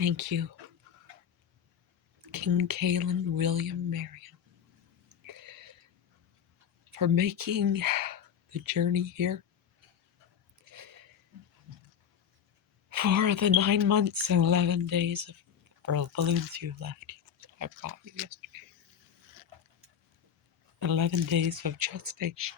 Thank you, King Kaelin William Marion, for making the journey here for the 9 months and 11 days of balloons you left. I brought you yesterday. 11 days of gestation.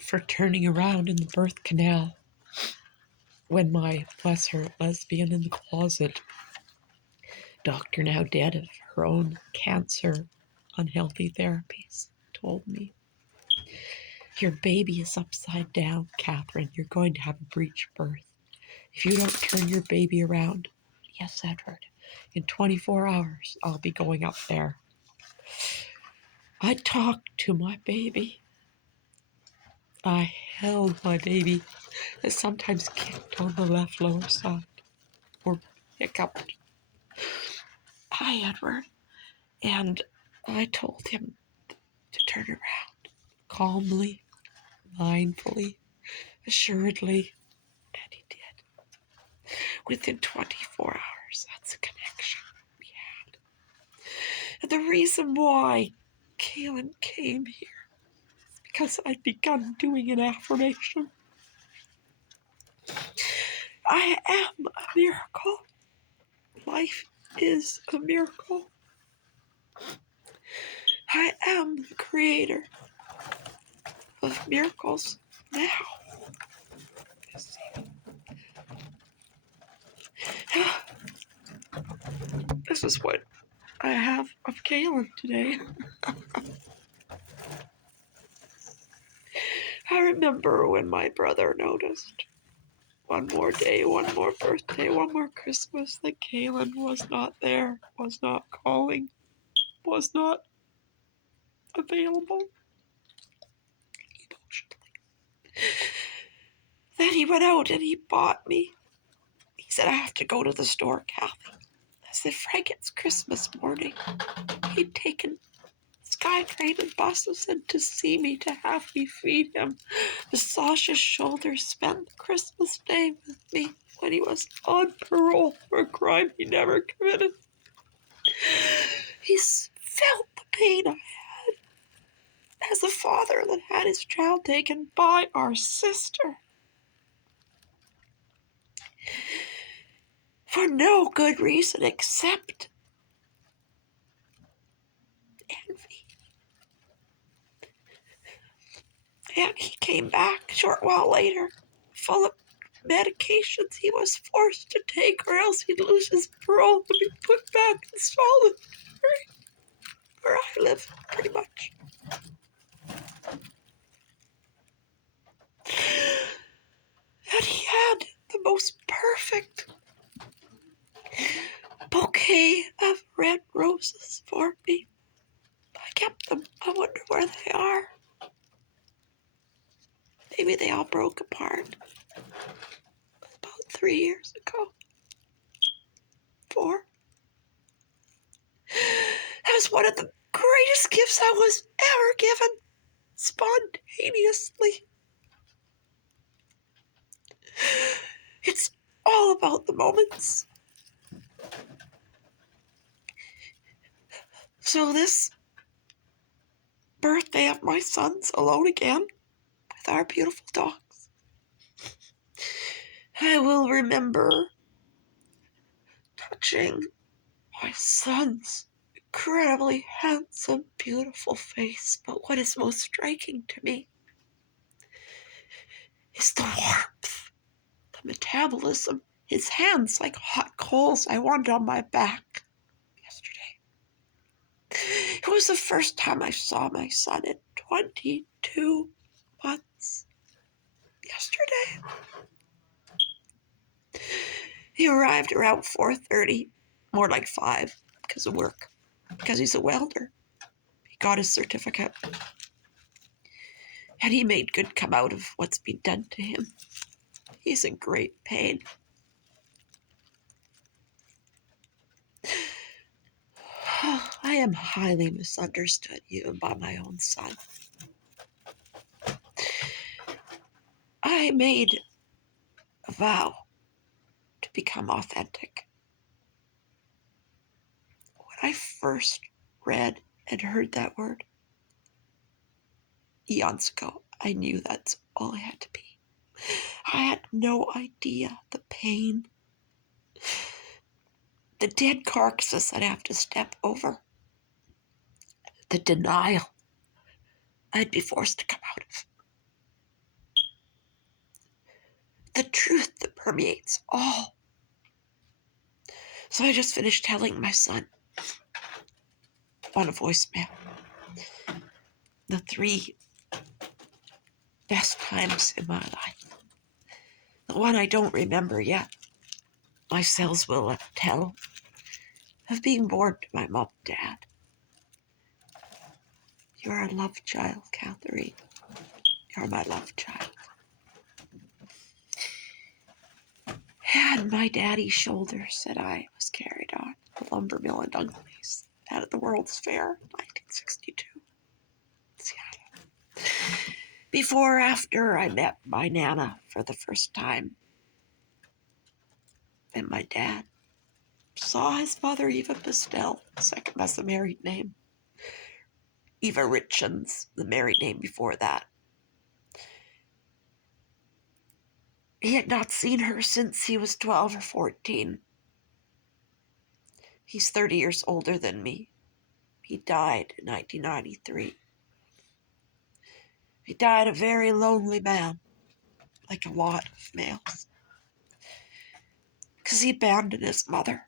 For turning around in the birth canal when my, bless her, lesbian in the closet, doctor now dead of her own cancer, unhealthy therapies, told me, your baby is upside down, Catherine. You're going to have a breech birth. If you don't turn your baby around, yes, Edward, in 24 hours, I'll be going up there. I talked to my baby. I held my baby. I sometimes kicked on the left lower side or hiccuped. Hi, Edward. And I told him to turn around calmly, mindfully, assuredly, and he did. Within 24 hours, that's a connection we had. And the reason why Kaelin came here is because I'd begun doing an affirmation. I am a miracle. Life is a miracle. I am the creator of miracles now. This is what I have of Kaelin today. I remember when my brother noticed one more day, one more birthday, one more Christmas that Kaelin was not there, was not calling, was not available emotionally. Then he went out and he bought me. He said, I have to go to the store, Kathy. I said, Frank, it's Christmas morning. He'd taken Skytrain and buses in to see me, to have me feed him, massage his shoulders, spend Christmas Day with me when he was on parole for a crime he never committed. He's felt the pain I had as a father that had his child taken by our sister for no good reason except envy. And he came back a short while later, full of medications he was forced to take, or else he'd lose his parole and be put back in solitary, where I live, pretty much. And he had the most perfect bouquet of red roses for me. I kept them. I wonder where they are. Maybe they all broke apart about 3 years ago. 4. That was one of the greatest gifts I was ever given, spontaneously. It's all about the moments. So this birthday of my son's alone again with our beautiful dogs, I will remember touching my son's incredibly handsome, beautiful face. But what is most striking to me is the warmth, the metabolism, his hands like hot coals. I wanted on my back yesterday. It was the first time I saw my son in 22 months. Yesterday. He arrived around 4:30, more like 5, because of work, because he's a welder. He got his certificate. And he made good come out of what's been done to him. He's in great pain. I am highly misunderstood even by my own son. I made a vow to become authentic. When I first read and heard that word eons ago, I knew that's all I had to be. I had no idea the pain, the dead carcasses I'd have to step over, the denial I'd be forced to come out of, the truth that permeates all. So I just finished telling my son on a voicemail the 3 best times in my life. The one I don't remember yet, my cells will tell, of being born to my mom and dad. You're a love child, Catherine. You're my love child. And my daddy's shoulders that I was carried on the lumber mill in Dunkley's out at the World's Fair, 1962, Seattle. Before or after I met my Nana for the first time. And my dad saw his mother, Eva Pastel, second best the married name. Eva Richens, the married name before that. He had not seen her since he was 12 or 14. He's 30 years older than me. He died in 1993. He died a very lonely man, like a lot of males, because he abandoned his mother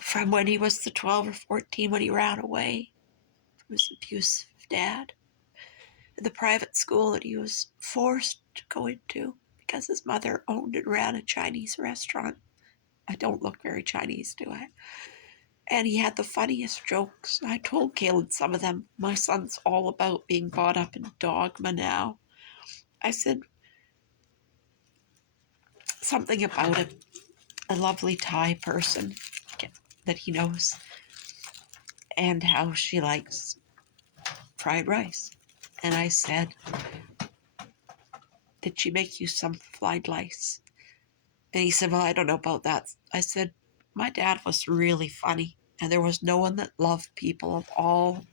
from when he was the 12 or 14 when he ran away from his abusive dad in the private school that he was forced to go into because his mother owned and ran a Chinese restaurant. I don't look very Chinese, do I? And he had the funniest jokes. I told Kaelin some of them. My son's all about being brought up in dogma now. I said something about a lovely Thai person that he knows and how she likes fried rice. And I said, did she make you some fried rice? And he said, well, I don't know about that. I said, my dad was really funny. And there was no one that loved people of all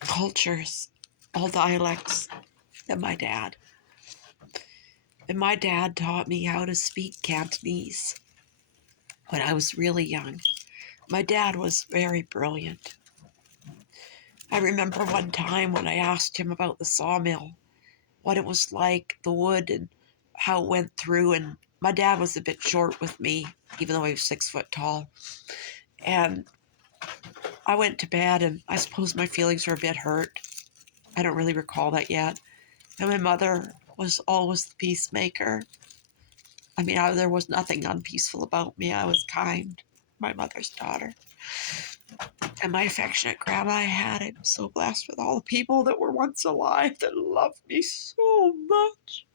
cultures, all dialects than my dad. And my dad taught me how to speak Cantonese when I was really young. My dad was very brilliant. I remember one time when I asked him about the sawmill, what it was like, the wood, and how it went through. And my dad was a bit short with me, even though he was 6 foot tall. And I went to bed, and I suppose my feelings were a bit hurt. I don't really recall that yet. And my mother was always the peacemaker. I mean, there was nothing unpeaceful about me. I was kind, my mother's daughter. And my affectionate grandma I had. I'm so blessed with all the people that were once alive that loved me so much.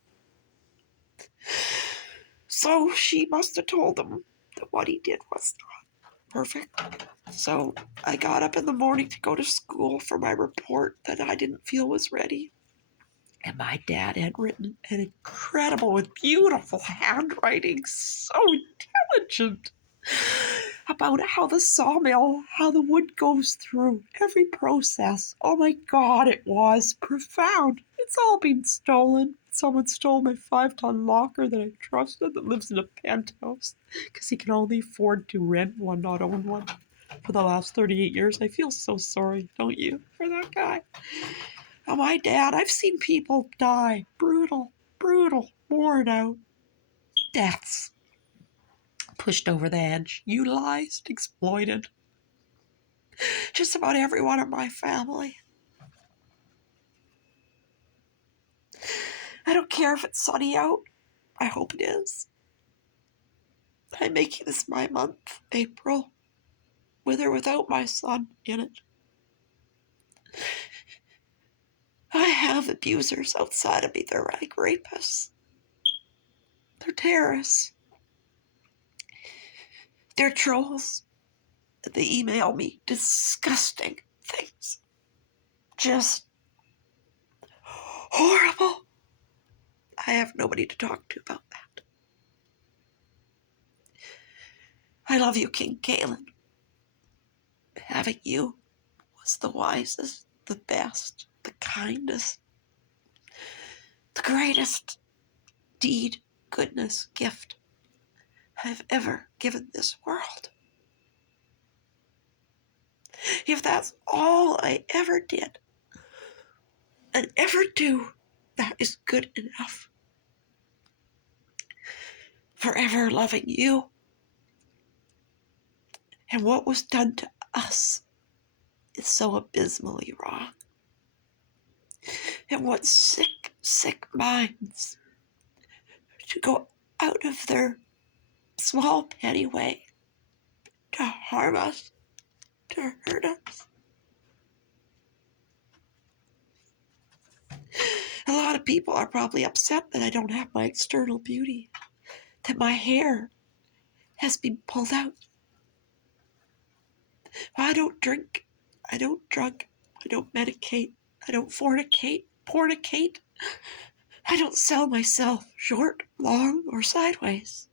So she must have told him that what he did was not perfect. So I got up in the morning to go to school for my report that I didn't feel was ready. And my dad had written an incredible, with beautiful handwriting, so intelligent, about how the sawmill, how the wood goes through every process. Oh my God, it was profound. It's all been stolen. Someone stole my 5-ton locker that I trusted that lives in a penthouse because he can only afford to rent one, not own one, for the last 38 years. I feel so sorry, don't you, for that guy? Oh, my dad, I've seen people die. Brutal, worn out deaths. Pushed over the edge, utilized, exploited. Just about everyone in my family. I don't care if it's sunny out. I hope it is. I'm making this my month, April, with or without my son in it. I have abusers outside of me. They're like rapists. They're terrorists. They're trolls. They email me disgusting things. Just horrible. I have nobody to talk to about that. I love you, King Kaelin. Having you was the wisest, the best, the kindest, the greatest deed, goodness, gift I've ever given this world. If that's all I ever did and ever do, that is good enough. Forever loving you. And what was done to us is so abysmally wrong. And what sick, sick minds to go out of their small, petty way to harm us, to hurt us. A lot of people are probably upset that I don't have my external beauty, that my hair has been pulled out. I don't drink, I don't drug, I don't medicate, I don't pornicate. I don't sell myself short, long, or sideways.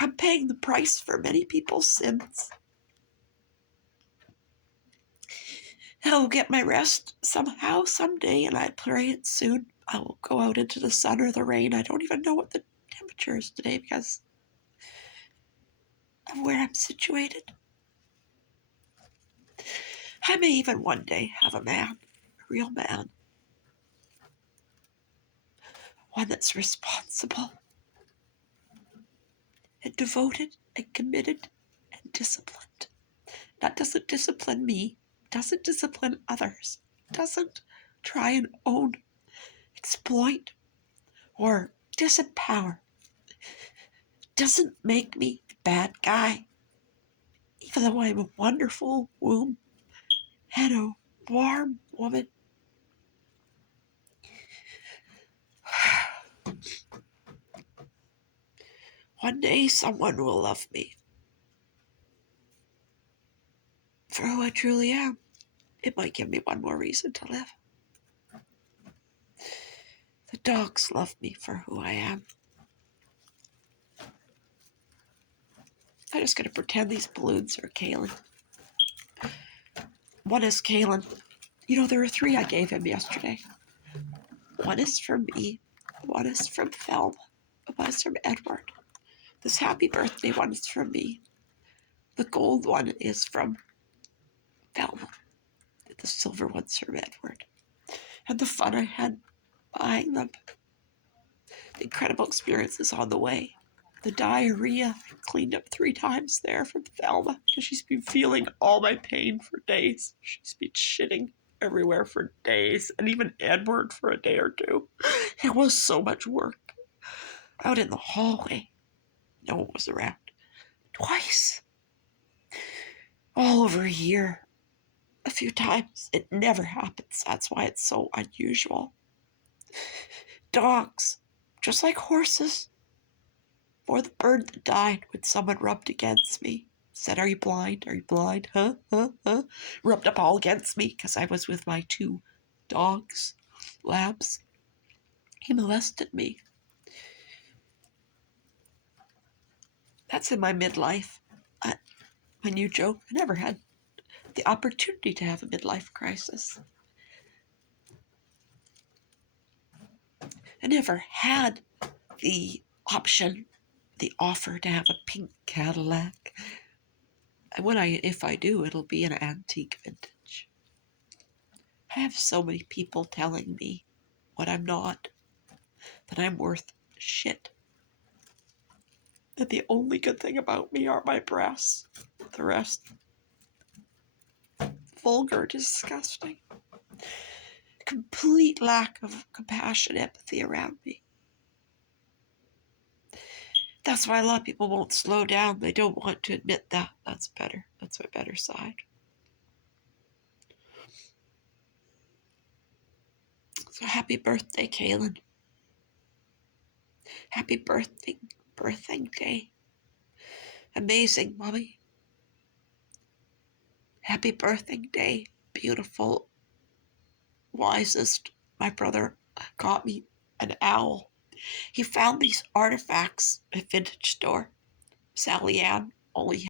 I'm paying the price for many people's sins. I'll get my rest somehow, someday, and I pray it soon. I will go out into the sun or the rain. I don't even know what the temperature is today because of where I'm situated. I may even one day have a man, a real man. One that's responsible and devoted and committed and disciplined. That doesn't discipline me, doesn't discipline others, doesn't try and own, exploit, or disempower. Doesn't make me the bad guy, even though I'm a wonderful womb and a warm woman. One day someone will love me for who I truly am. It might give me one more reason to live. The dogs love me for who I am. I'm just going to pretend these balloons are Kaelin. One is Kaelin. You know, there are 3 I gave him yesterday. One is from me. One is from Thelma. One is from Edward. This happy birthday one is from me. The gold one is from Thelma. The silver one's from Edward. And the fun I had buying them. The incredible experiences on the way. The diarrhea I cleaned up 3 times there from Thelma because she's been feeling all my pain for days. She's been shitting everywhere for days, and even Edward for a day or 2. It was so much work. Out in the hallway, no one was around. Twice. All over a year. A few times. It never happens. That's why it's so unusual. Dogs, just like horses, or the bird that died when someone rubbed against me. Said, are you blind? Are you blind? Huh? Rubbed up all against me because I was with my 2 dogs, labs. He molested me. That's in my midlife. My new joke. I never had the opportunity to have a midlife crisis. I never had the option, the offer to have a pink Cadillac. And if I do, it'll be an antique vintage. I have so many people telling me what I'm not, that I'm worth shit. That the only good thing about me are my breasts. The rest, vulgar, disgusting. Complete lack of compassion, empathy around me. That's why a lot of people won't slow down. They don't want to admit that. That's better. That's my better side. So happy birthday, Kaelin. Happy birthing day. Amazing, Mommy. Happy birthing day, beautiful, wisest, My brother got me an owl. He found these artifacts at a vintage store. Sally Ann only